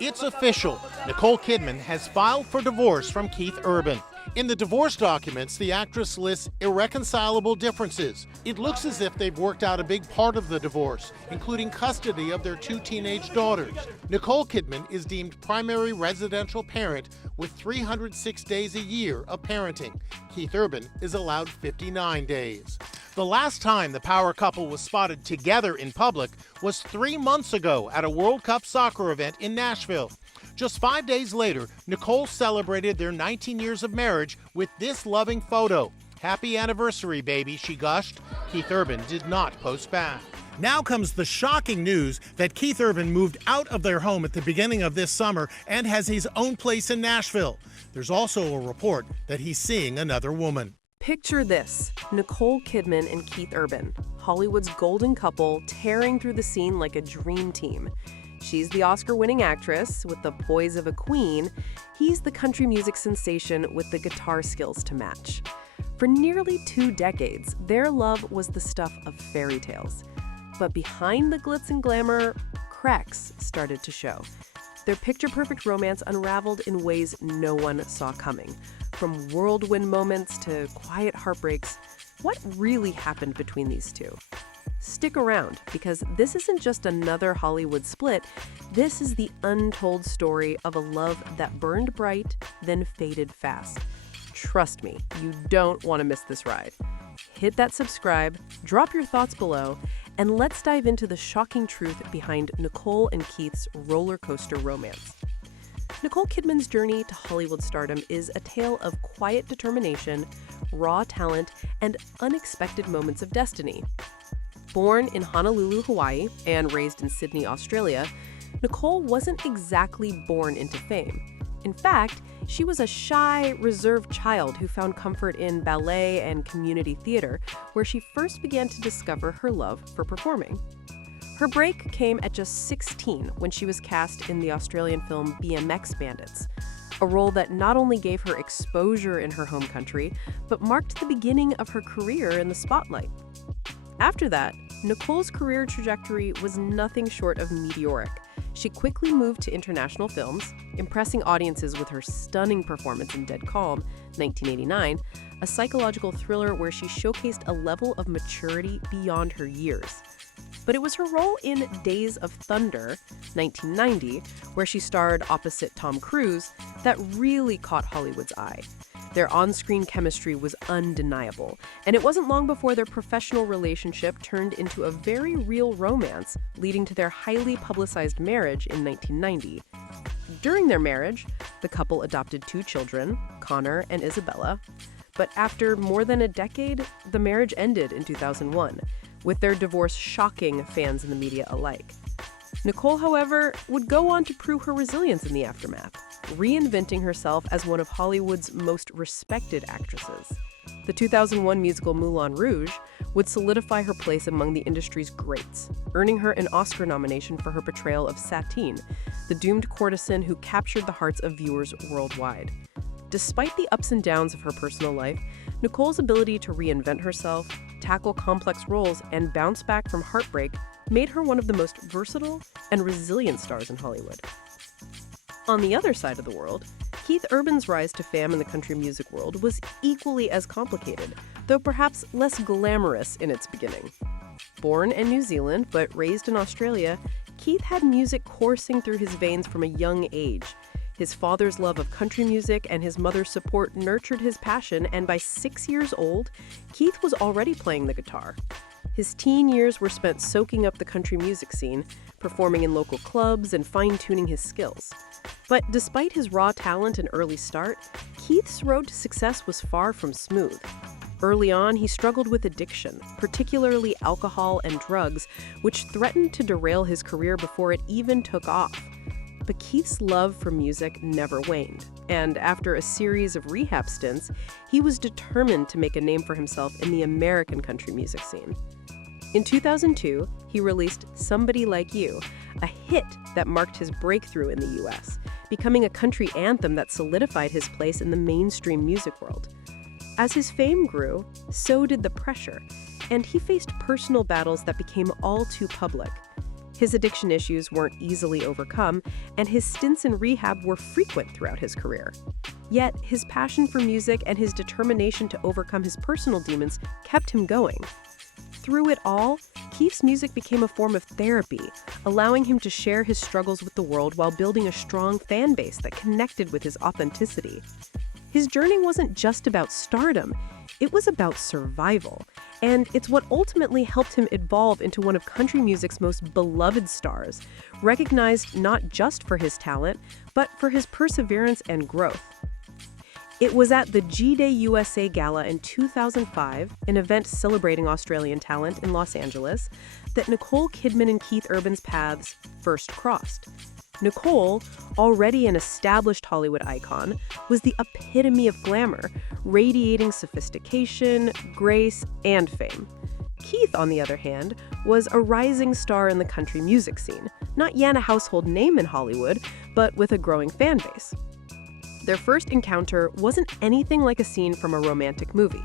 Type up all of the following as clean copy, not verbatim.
It's official. Nicole Kidman has filed for divorce from Keith Urban. In the divorce documents, the actress lists irreconcilable differences. It looks as if they've worked out a big part of the divorce, including custody of their 2 teenage daughters. Nicole Kidman is deemed primary residential parent with 306 days a year of parenting. Keith Urban is allowed 59 days. The last time the power couple was spotted together in public was 3 months ago at a World Cup soccer event in Nashville. Just 5 days later, Nicole celebrated their 19 years of marriage with this loving photo. "Happy anniversary, baby," she gushed. Keith Urban did not post back. Now comes the shocking news that Keith Urban moved out of their home at the beginning of this summer and has his own place in Nashville. There's also a report that he's seeing another woman. Picture this: Nicole Kidman and Keith Urban, Hollywood's golden couple, tearing through the scene like a dream team. She's the Oscar-winning actress with the poise of a queen. He's the country music sensation with the guitar skills to match. For nearly 2 decades, their love was the stuff of fairy tales. But behind the glitz and glamour, cracks started to show. Their picture-perfect romance unraveled in ways no one saw coming. From whirlwind moments to quiet heartbreaks, what really happened between these two? Stick around, because this isn't just another Hollywood split. This is the untold story of a love that burned bright, then faded fast. Trust me, you don't want to miss this ride. Hit that subscribe, drop your thoughts below, and let's dive into the shocking truth behind Nicole and Keith's roller coaster romance. Nicole Kidman's journey to Hollywood stardom is a tale of quiet determination, raw talent, and unexpected moments of destiny. Born in Honolulu, Hawaii, and raised in Sydney, Australia, Nicole wasn't exactly born into fame. In fact, she was a shy, reserved child who found comfort in ballet and community theater, where she first began to discover her love for performing. Her break came at just 16 when she was cast in the Australian film BMX Bandits, a role that not only gave her exposure in her home country, but marked the beginning of her career in the spotlight. After that, Nicole's career trajectory was nothing short of meteoric. She quickly moved to international films, impressing audiences with her stunning performance in Dead Calm, 1989, a psychological thriller where she showcased a level of maturity beyond her years. But it was her role in Days of Thunder, 1990, where she starred opposite Tom Cruise, that really caught Hollywood's eye. Their on-screen chemistry was undeniable, and it wasn't long before their professional relationship turned into a very real romance, leading to their highly publicized marriage in 1990. During their marriage, the couple adopted 2 children, Connor and Isabella. But after more than a decade, the marriage ended in 2001, with their divorce shocking fans and the media alike. Nicole, however, would go on to prove her resilience in the aftermath, reinventing herself as one of Hollywood's most respected actresses. The 2001 musical Moulin Rouge would solidify her place among the industry's greats, earning her an Oscar nomination for her portrayal of Satine, the doomed courtesan who captured the hearts of viewers worldwide. Despite the ups and downs of her personal life, Nicole's ability to reinvent herself, tackle complex roles, and bounce back from heartbreak made her one of the most versatile and resilient stars in Hollywood. On the other side of the world, Keith Urban's rise to fame in the country music world was equally as complicated, though perhaps less glamorous in its beginning. Born in New Zealand but raised in Australia, Keith had music coursing through his veins from a young age. His father's love of country music and his mother's support nurtured his passion, and by 6 years old, Keith was already playing the guitar. His teen years were spent soaking up the country music scene, performing in local clubs and fine-tuning his skills. But despite his raw talent and early start, Keith's road to success was far from smooth. Early on, he struggled with addiction, particularly alcohol and drugs, which threatened to derail his career before it even took off. But Keith's love for music never waned, and after a series of rehab stints, he was determined to make a name for himself in the American country music scene. In 2002, he released Somebody Like You, a hit that marked his breakthrough in the US, becoming a country anthem that solidified his place in the mainstream music world. As his fame grew, so did the pressure, and he faced personal battles that became all too public. His addiction issues weren't easily overcome, and his stints in rehab were frequent throughout his career. Yet, his passion for music and his determination to overcome his personal demons kept him going. Through it all, Keith's music became a form of therapy, allowing him to share his struggles with the world while building a strong fan base that connected with his authenticity. His journey wasn't just about stardom, it was about survival, and it's what ultimately helped him evolve into one of country music's most beloved stars, recognized not just for his talent, but for his perseverance and growth. It was at the G-Day USA Gala in 2005, an event celebrating Australian talent in Los Angeles, that Nicole Kidman and Keith Urban's paths first crossed. Nicole, already an established Hollywood icon, was the epitome of glamour, radiating sophistication, grace, and fame. Keith, on the other hand, was a rising star in the country music scene, not yet a household name in Hollywood, but with a growing fan base. Their first encounter wasn't anything like a scene from a romantic movie.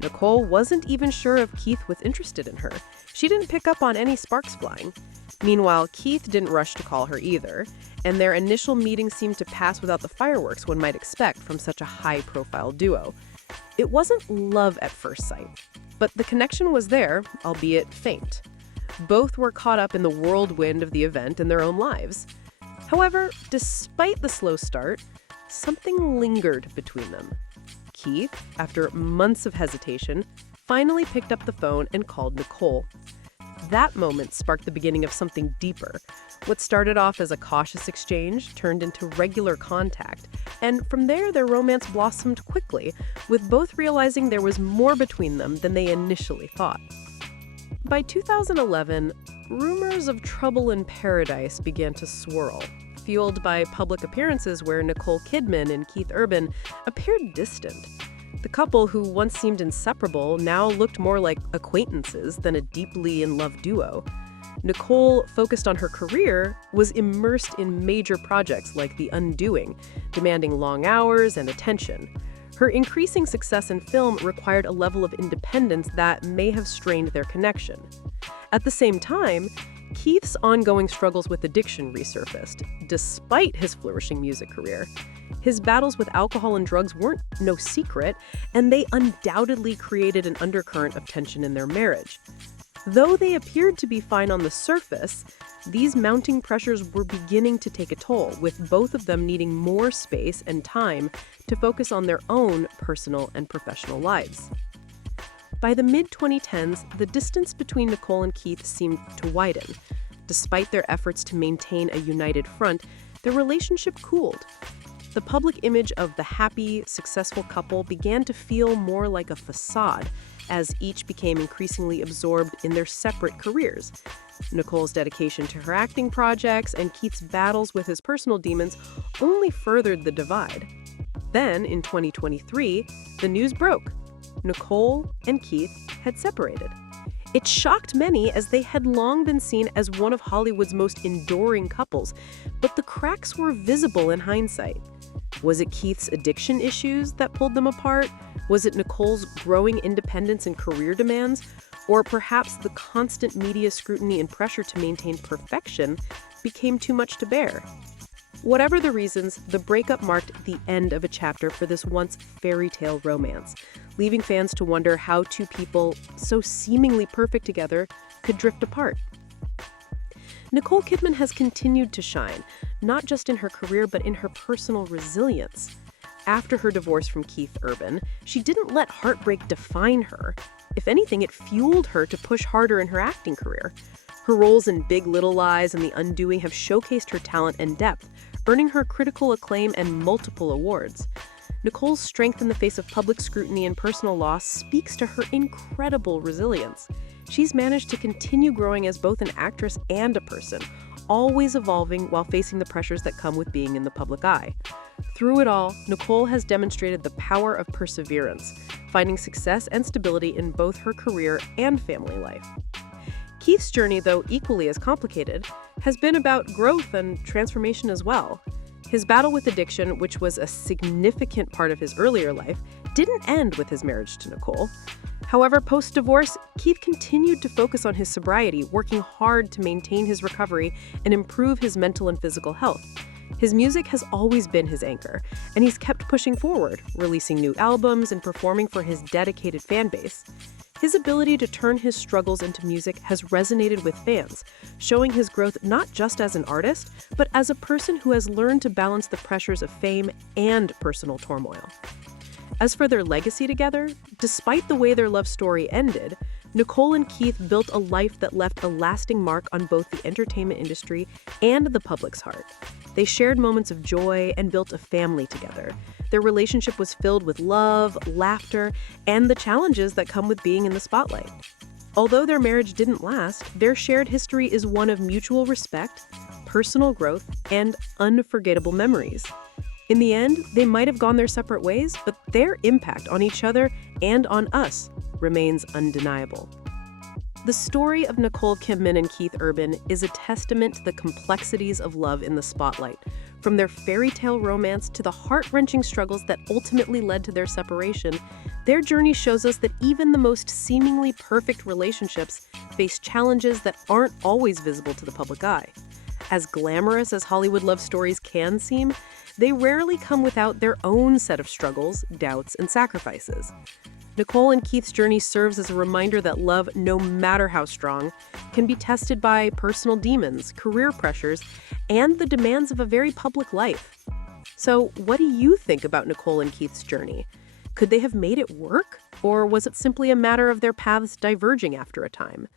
Nicole wasn't even sure if Keith was interested in her. She didn't pick up on any sparks flying. Meanwhile, Keith didn't rush to call her either, and their initial meeting seemed to pass without the fireworks one might expect from such a high-profile duo. It wasn't love at first sight, but the connection was there, albeit faint. Both were caught up in the whirlwind of the event in their own lives. However, despite the slow start, something lingered between them. Keith, after months of hesitation, finally picked up the phone and called Nicole. That moment sparked the beginning of something deeper. What started off as a cautious exchange turned into regular contact, and from there their romance blossomed quickly, with both realizing there was more between them than they initially thought. By 2011, rumors of trouble in paradise began to swirl, fueled by public appearances where Nicole Kidman and Keith Urban appeared distant. The couple, who once seemed inseparable, now looked more like acquaintances than a deeply in love duo. Nicole, focused on her career, was immersed in major projects like The Undoing, demanding long hours and attention. Her increasing success in film required a level of independence that may have strained their connection. At the same time, Keith's ongoing struggles with addiction resurfaced, despite his flourishing music career. His battles with alcohol and drugs weren't no secret, and they undoubtedly created an undercurrent of tension in their marriage. Though they appeared to be fine on the surface, these mounting pressures were beginning to take a toll, with both of them needing more space and time to focus on their own personal and professional lives. By the mid-2010s, the distance between Nicole and Keith seemed to widen. Despite their efforts to maintain a united front, their relationship cooled. The public image of the happy, successful couple began to feel more like a facade, as each became increasingly absorbed in their separate careers. Nicole's dedication to her acting projects and Keith's battles with his personal demons only furthered the divide. Then, in 2023, the news broke. Nicole and Keith had separated. It shocked many, as they had long been seen as one of Hollywood's most enduring couples, but the cracks were visible in hindsight. Was it Keith's addiction issues that pulled them apart? Was it Nicole's growing independence and career demands? Or perhaps the constant media scrutiny and pressure to maintain perfection became too much to bear? Whatever the reasons, the breakup marked the end of a chapter for this once fairy tale romance, leaving fans to wonder how two people so seemingly perfect together could drift apart. Nicole Kidman has continued to shine, not just in her career but in her personal resilience. After her divorce from Keith Urban, she didn't let heartbreak define her. If anything, it fueled her to push harder in her acting career. Her roles in Big Little Lies and The Undoing have showcased her talent and depth, earning her critical acclaim and multiple awards. Nicole's strength in the face of public scrutiny and personal loss speaks to her incredible resilience. She's managed to continue growing as both an actress and a person, always evolving while facing the pressures that come with being in the public eye. Through it all, Nicole has demonstrated the power of perseverance, finding success and stability in both her career and family life. Keith's journey, though equally as complicated, has been about growth and transformation as well. His battle with addiction, which was a significant part of his earlier life, didn't end with his marriage to Nicole. However, post-divorce, Keith continued to focus on his sobriety, working hard to maintain his recovery and improve his mental and physical health. His music has always been his anchor, and he's kept pushing forward, releasing new albums and performing for his dedicated fan base. His ability to turn his struggles into music has resonated with fans, showing his growth not just as an artist, but as a person who has learned to balance the pressures of fame and personal turmoil. As for their legacy together, despite the way their love story ended, Nicole and Keith built a life that left a lasting mark on both the entertainment industry and the public's heart. They shared moments of joy and built a family together. Their relationship was filled with love, laughter, and the challenges that come with being in the spotlight. Although their marriage didn't last, their shared history is one of mutual respect, personal growth, and unforgettable memories. In the end, they might have gone their separate ways, but their impact on each other and on us remains undeniable. The story of Nicole Kidman and Keith Urban is a testament to the complexities of love in the spotlight, from their fairy tale romance to the heart-wrenching struggles that ultimately led to their separation. Their journey shows us that even the most seemingly perfect relationships face challenges that aren't always visible to the public eye. As glamorous as Hollywood love stories can seem, they rarely come without their own set of struggles, doubts, and sacrifices. Nicole and Keith's journey serves as a reminder that love, no matter how strong, can be tested by personal demons, career pressures, and the demands of a very public life. So, what do you think about Nicole and Keith's journey? Could they have made it work? Or was it simply a matter of their paths diverging after a time?